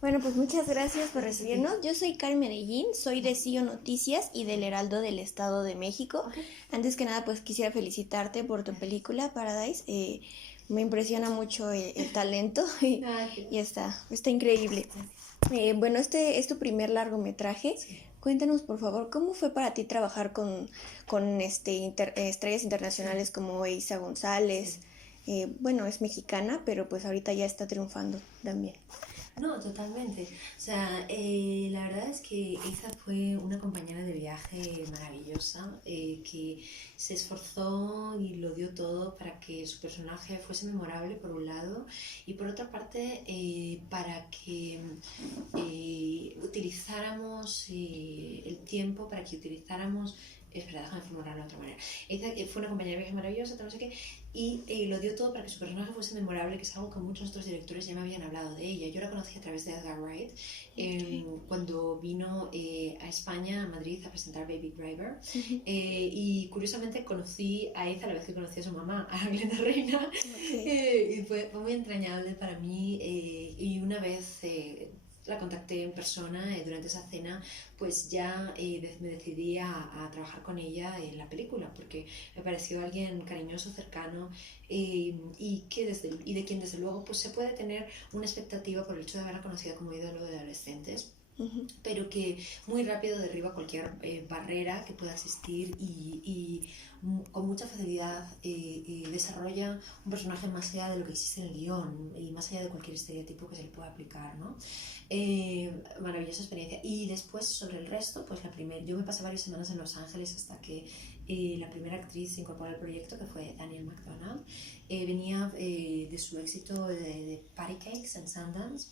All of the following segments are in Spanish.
Bueno, pues muchas gracias por recibirnos. Yo soy Karen Medellín, soy de CIO Noticias y del Heraldo del Estado de México. Okay. Antes que nada, pues quisiera felicitarte por tu película, Paradise. Me impresiona mucho el talento y está increíble. Bueno, este es tu primer largometraje. Sí. Cuéntanos, por favor, ¿cómo fue para ti trabajar con estrellas internacionales como Eiza González? Bueno, es mexicana, pero pues ahorita ya está triunfando también. No, totalmente. O sea, la verdad es que Eiza fue una compañera de viaje maravillosa, que se esforzó y lo dio todo para que su personaje fuese memorable, por un lado, y por otra parte, para que utilizáramos el tiempo, para que utilizáramos... Espera, déjame formularlo de otra manera. Eiza fue una compañera de viaje maravillosa, no sé qué, y lo dio todo para que su personaje fuese memorable, que es algo que muchos otros directores ya me habían hablado de ella. Yo la conocí a través de Edgar Wright, cuando vino a España, a Madrid, a presentar Baby Driver. Y curiosamente conocí a Eiza a la vez que conocí a su mamá, a Glenda Reina. Y fue muy entrañable para mí. Y una vez la contacté en persona durante esa cena, pues ya me decidí a trabajar con ella en la película, porque me pareció alguien cariñoso, cercano, y de quien desde luego pues se puede tener una expectativa por el hecho de haberla conocido como ídolo de adolescentes, pero que muy rápido derriba cualquier barrera que pueda existir y con mucha facilidad desarrolla un personaje más allá de lo que existe en el guión y más allá de cualquier estereotipo que se le pueda aplicar, ¿no? Maravillosa experiencia. Y después, sobre el resto, pues yo me pasé varias semanas en Los Ángeles hasta que la primera actriz se incorporó al proyecto, que fue Danielle McDonald. Venía de su éxito de Patty Cakes en Sundance,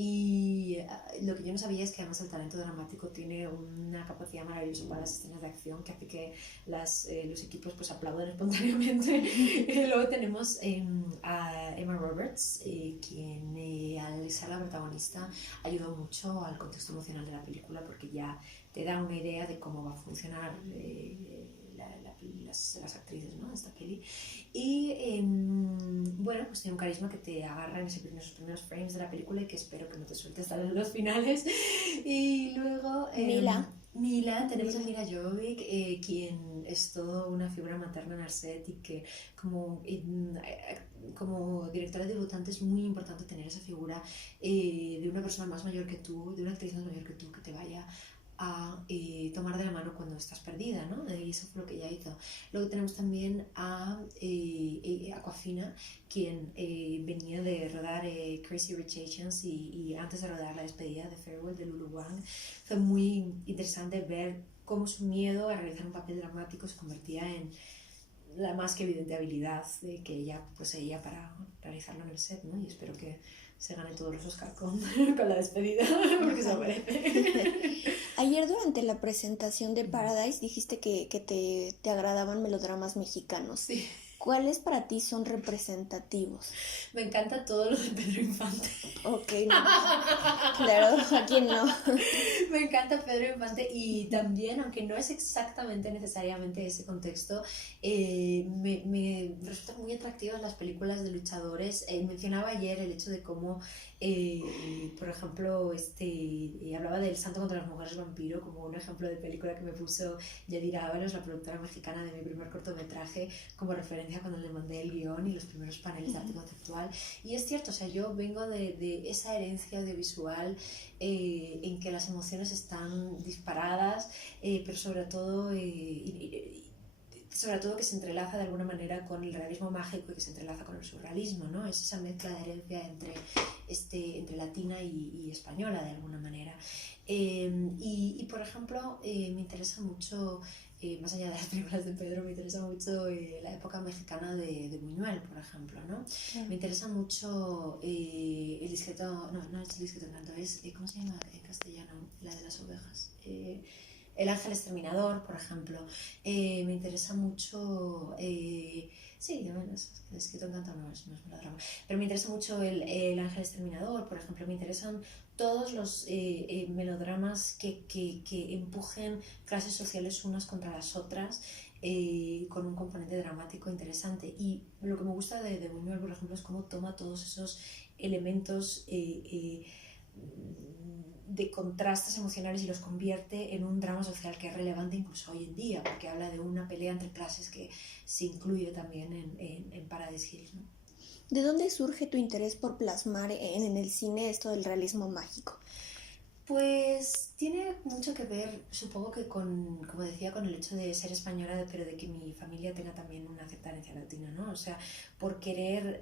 y lo que yo no sabía es que además el talento dramático tiene una capacidad maravillosa para las escenas de acción, que hace que los equipos pues aplauden espontáneamente. Luego tenemos a Emma Roberts, quien al ser la protagonista ayudó mucho al contexto emocional de la película, porque ya te da una idea de cómo va a funcionar las actrices, ¿no?, de esta peli. Y bueno, pues tiene un carisma que te agarra en esos primeros frames de la película y que espero que no te suelte hasta los finales. Y luego tenemos a Mila Jovovich, quien es toda una figura materna en el set, y que como directora debutante es muy importante tener esa figura de una persona más mayor que tú, de una actriz más mayor que tú, que te vaya a tomar de la mano cuando estás perdida, ¿no? Y eso fue lo que ella hizo. Luego tenemos también a Awkwafina, quien venía de rodar Crazy Rich Asians, y antes de rodar La despedida de Farewell de Lulu Wang. Fue muy interesante ver cómo su miedo a realizar un papel dramático se convertía en la más que evidente habilidad que ella poseía para realizarlo en el set, ¿no? Y espero que se gane todos los Oscar con La despedida, porque se lo merece. Ayer durante la presentación de Paradise dijiste que te agradaban melodramas mexicanos. Sí. ¿Cuáles para ti son representativos? Me encanta todo lo de Pedro Infante. Ok, no. Claro, ¿a quién no? Me encanta Pedro Infante, y también, aunque no es exactamente necesariamente ese contexto, me resultan muy atractivas las películas de luchadores. Mencionaba ayer el hecho de cómo, por ejemplo, hablaba del Santo contra las mujeres vampiro como un ejemplo de película que me puso Yadira Ábalos, la productora mexicana de mi primer cortometraje, como referencia cuando le mandé el guión y los primeros paneles de arte conceptual. Y es cierto, o sea, yo vengo de esa herencia audiovisual en que las emociones están disparadas, pero sobre todo que se entrelaza de alguna manera con el realismo mágico y que se entrelaza con el surrealismo, ¿no? Es esa mezcla de herencia entre latina y española, de alguna manera. Y por ejemplo, me interesa mucho, más allá de las películas de Pedro, me interesa mucho la época mexicana de Buñuel, por ejemplo, ¿no? Me interesa mucho el discreto, no es el discreto encanto, es, ¿cómo se llama en castellano? La de las ovejas. El ángel exterminador, por ejemplo. Me interesa mucho... sí, bueno, es que Encanto no es melodrama, pero me interesa mucho el ángel exterminador, por ejemplo. Me interesan todos los melodramas que empujen clases sociales unas contra las otras, con un componente dramático interesante. Y lo que me gusta de Buñuel, por ejemplo, es cómo toma todos esos elementos de contrastes emocionales y los convierte en un drama social que es relevante incluso hoy en día, porque habla de una pelea entre clases que se incluye también en Paradise Hills, ¿no? ¿De dónde surge tu interés por plasmar en el cine esto del realismo mágico? Pues tiene mucho que ver, supongo que con, como decía, con el hecho de ser española, pero de que mi familia tenga también una cierta herencia latina, ¿no? O sea, por querer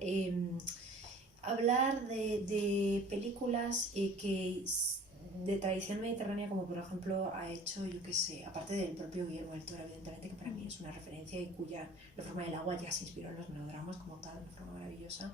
hablar de películas que de tradición mediterránea, como por ejemplo ha hecho, yo qué sé, aparte del propio Guillermo del Toro, evidentemente, que para mí es una referencia y cuya La forma del agua ya se inspiró en los melodramas como tal, de una forma maravillosa.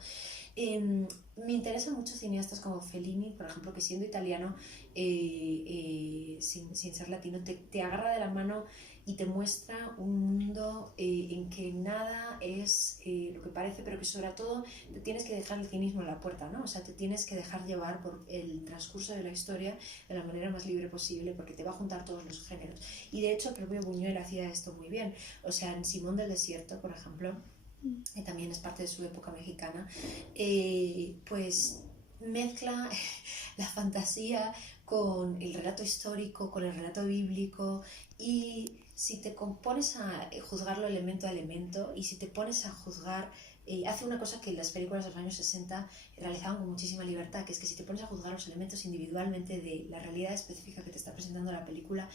Me interesan mucho cineastas como Fellini, por ejemplo, que siendo italiano, sin ser latino, te agarra de la mano y te muestra un mundo en que nada es lo que parece, pero que sobre todo te tienes que dejar el cinismo en la puerta, ¿no? O sea, te tienes que dejar llevar por el transcurso de la historia de la manera más libre posible, porque te va a juntar todos los géneros. Y de hecho, el propio Buñuel hacía esto muy bien. O sea, en Simón del Desierto, por ejemplo, que también es parte de su época mexicana, pues mezcla la fantasía con el relato histórico, con el relato bíblico, y si te pones a juzgarlo elemento a elemento y si te pones a juzgar, hace una cosa que las películas de los años 60 realizaban con muchísima libertad, que es que si te pones a juzgar los elementos individualmente de la realidad específica que te está presentando la película,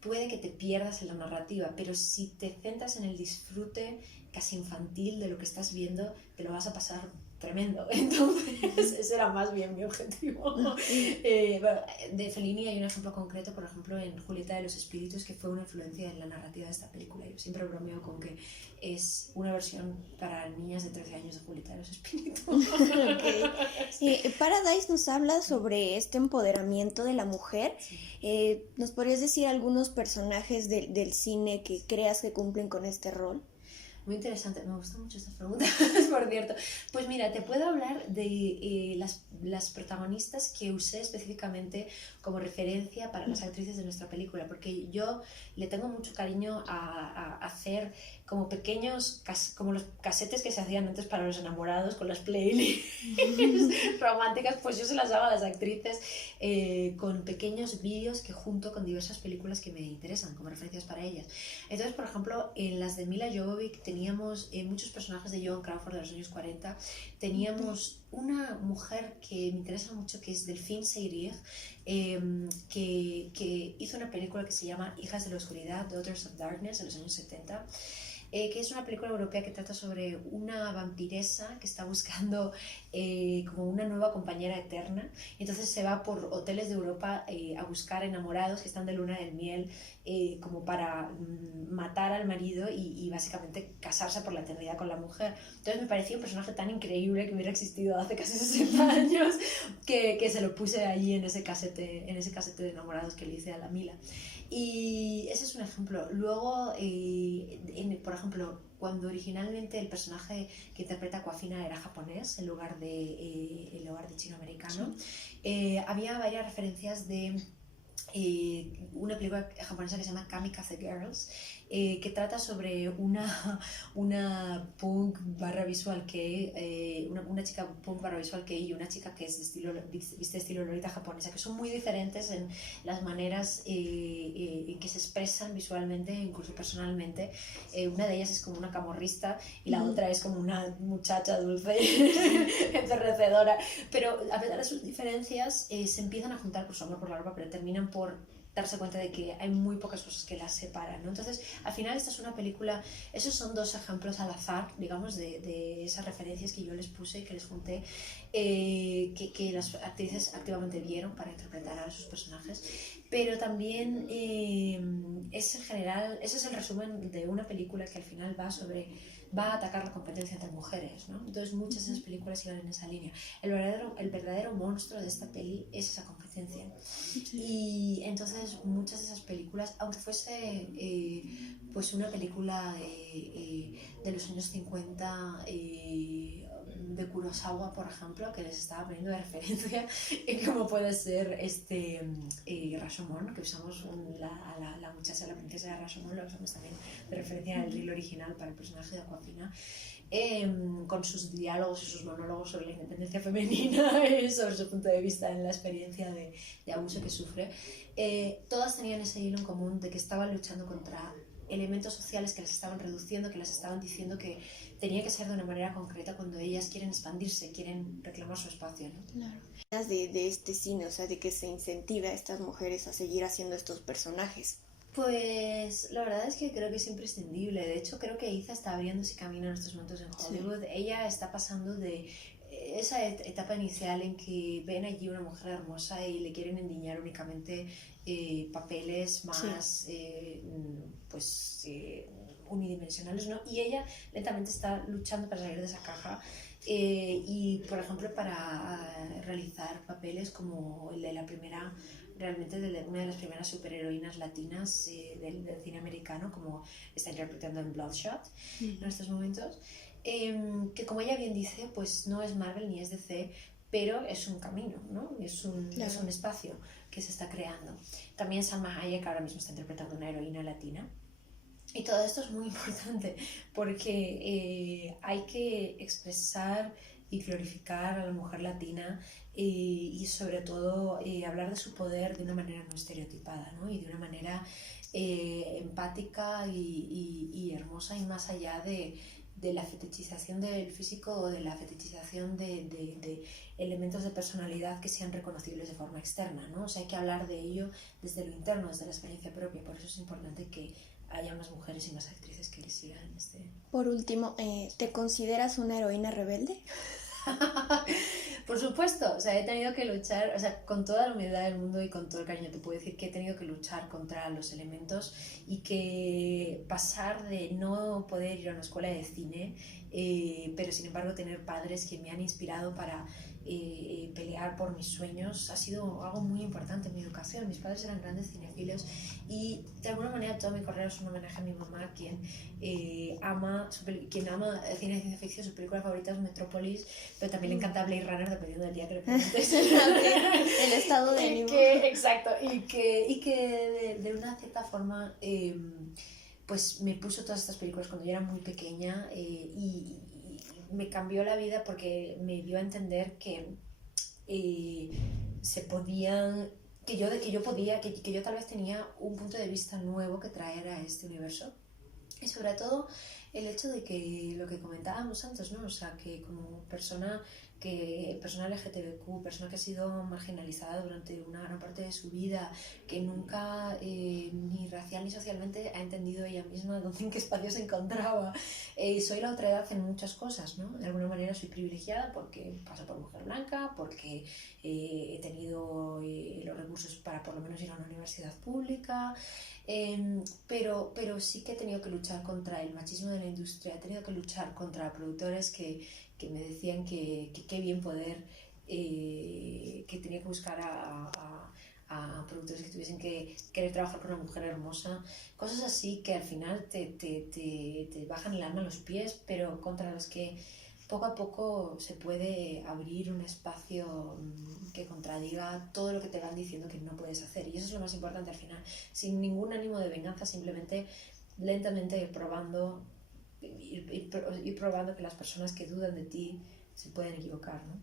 puede que te pierdas en la narrativa, pero si te centras en el disfrute casi infantil de lo que estás viendo, te lo vas a pasar tremendo. Entonces, ese era más bien mi objetivo. Bueno, de Fellini hay un ejemplo concreto, por ejemplo, en Julieta de los Espíritus, que fue una influencia en la narrativa de esta película. Yo siempre bromeo con que es una versión para niñas de 13 años de Julieta de los Espíritus. Paradise nos habla sobre este empoderamiento de la mujer. Sí. ¿Nos podrías decir algunos personajes del cine que creas que cumplen con este rol? Muy interesante, me gusta mucho esta pregunta, por cierto. Pues mira, te puedo hablar de las protagonistas que usé específicamente como referencia para las actrices de nuestra película, porque yo le tengo mucho cariño a hacer como pequeños, como los casetes que se hacían antes para los enamorados con las playlists románticas, pues yo se las hago a las actrices con pequeños vídeos que junto con diversas películas que me interesan como referencias para ellas. Entonces, por ejemplo, en las de Mila Jovovich teníamos muchos personajes de Joan Crawford de los años 40, teníamos una mujer que me interesa mucho, que es Delphine Seyrig, que hizo una película que se llama Hijas de la Oscuridad, Daughters of Darkness, en los años 70, que es una película europea que trata sobre una vampiresa que está buscando como una nueva compañera eterna, y entonces se va por hoteles de Europa a buscar enamorados que están de luna de miel, como para matar al marido y básicamente casarse por la eternidad con la mujer. Entonces me parecía un personaje tan increíble que hubiera existido hace casi 60 años que se lo puse allí en ese casete de enamorados que le hice a la Mila. Y ese es un ejemplo. Luego, por ejemplo, cuando originalmente el personaje que interpreta a Aquafina era japonés en lugar de chino-americano, había varias referencias de una película japonesa que se llama Kamikaze Girls, que trata sobre una punk barra visual que una chica punk barra visual que y una chica que es de estilo, viste estilo lolita japonesa, que son muy diferentes en las maneras en que se expresan visualmente, incluso personalmente. Una de ellas es como una camorrista y la otra es como una muchacha dulce enternecedora, pero a pesar de sus diferencias se empiezan a juntar por su amor por la ropa, pero terminan por darse cuenta de que hay muy pocas cosas que las separan, ¿no? Entonces, al final esta es una película, esos son dos ejemplos al azar, digamos, de esas referencias que yo les puse y que les junté, que las actrices activamente vieron para interpretar a sus personajes, pero también es en general, ese es el resumen de una película que al final va a atacar la competencia entre mujeres, ¿no? Entonces muchas de esas películas iban en esa línea. El verdadero monstruo de esta peli es esa competencia. Y entonces muchas de esas películas, aunque fuese pues una película de los años 50, de Kurosawa, por ejemplo, que les estaba poniendo de referencia, como puede ser Rashomon, que usamos la muchacha, la princesa de Rashomon, lo usamos también de referencia al reel original para el personaje de Awkwafina, con sus diálogos y sus monólogos sobre la independencia femenina y sobre su punto de vista en la experiencia de abuso que sufre. Todas tenían ese hilo en común de que estaban luchando contra elementos sociales que las estaban reduciendo, que las estaban diciendo que tenía que ser de una manera concreta cuando ellas quieren expandirse, quieren reclamar su espacio, ¿no? Claro. De este cine, o sea, de que se incentive a estas mujeres a seguir haciendo estos personajes. Pues la verdad es que creo que es imprescindible. De hecho, creo que Iza está abriendo ese camino en estos momentos en Hollywood. Sí. Ella está pasando de esa etapa inicial en que ven allí una mujer hermosa y le quieren endiñar únicamente papeles más unidimensionales, ¿no? Y ella lentamente está luchando para salir de esa caja y, por ejemplo, para realizar papeles como el de la primera, realmente de una de las primeras superheroínas latinas del cine americano, como está interpretando en Bloodshot en estos momentos. Que como ella bien dice, pues no es Marvel ni es DC, pero es un camino, ¿no? Es un espacio que se está creando. También Salma Hayek ahora mismo está interpretando una heroína latina. Y todo esto es muy importante porque hay que expresar y glorificar a la mujer latina y sobre todo hablar de su poder de una manera no estereotipada, ¿no? Y de una manera empática y hermosa y más allá de la fetichización del físico o de la fetichización de elementos de personalidad que sean reconocibles de forma externa, ¿no? O sea, hay que hablar de ello desde lo interno, desde la experiencia propia. Por eso es importante que haya más mujeres y más actrices que les sigan en este... Por último, ¿te consideras una heroína rebelde? Por supuesto, o sea, he tenido que luchar, o sea, con toda la humildad del mundo y con todo el cariño te puedo decir que he tenido que luchar contra los elementos y que pasar de no poder ir a una escuela de cine, pero sin embargo tener padres que me han inspirado para pelear por mis sueños ha sido algo muy importante en mi educación. Mis padres eran grandes cinéfilos y de alguna manera toda mi carrera es un homenaje a mi mamá, quien ama el cine de ciencia ficción. Su película favorita es Metrópolis, pero también le encanta Blade Runner, dependiendo del día que le preguntes. El estado de ánimo. Exacto, y que de una cierta forma pues me puso todas estas películas cuando yo era muy pequeña y me cambió la vida porque me dio a entender que se podían, que yo tal vez tenía un punto de vista nuevo que traer a este universo. Y sobre todo el hecho de que lo que comentábamos antes, ¿no? O sea, que como persona LGTBQ, persona que ha sido marginalizada durante una gran parte de su vida, que nunca ni racial ni socialmente ha entendido ella misma en qué espacio se encontraba. Soy la otra edad en muchas cosas, ¿no? De alguna manera soy privilegiada porque paso por mujer blanca, porque he tenido los recursos para por lo menos ir a una universidad pública, pero sí que he tenido que luchar contra el machismo de la industria, he tenido que luchar contra productores que me decían que qué bien poder, que tenía que buscar a productores que tuviesen que querer trabajar con una mujer hermosa, cosas así que al final te bajan el alma a los pies, pero contra las que poco a poco se puede abrir un espacio que contradiga todo lo que te van diciendo que no puedes hacer. Y eso es lo más importante al final, sin ningún ánimo de venganza, simplemente lentamente ir probando que las personas que dudan de ti se pueden equivocar, ¿no?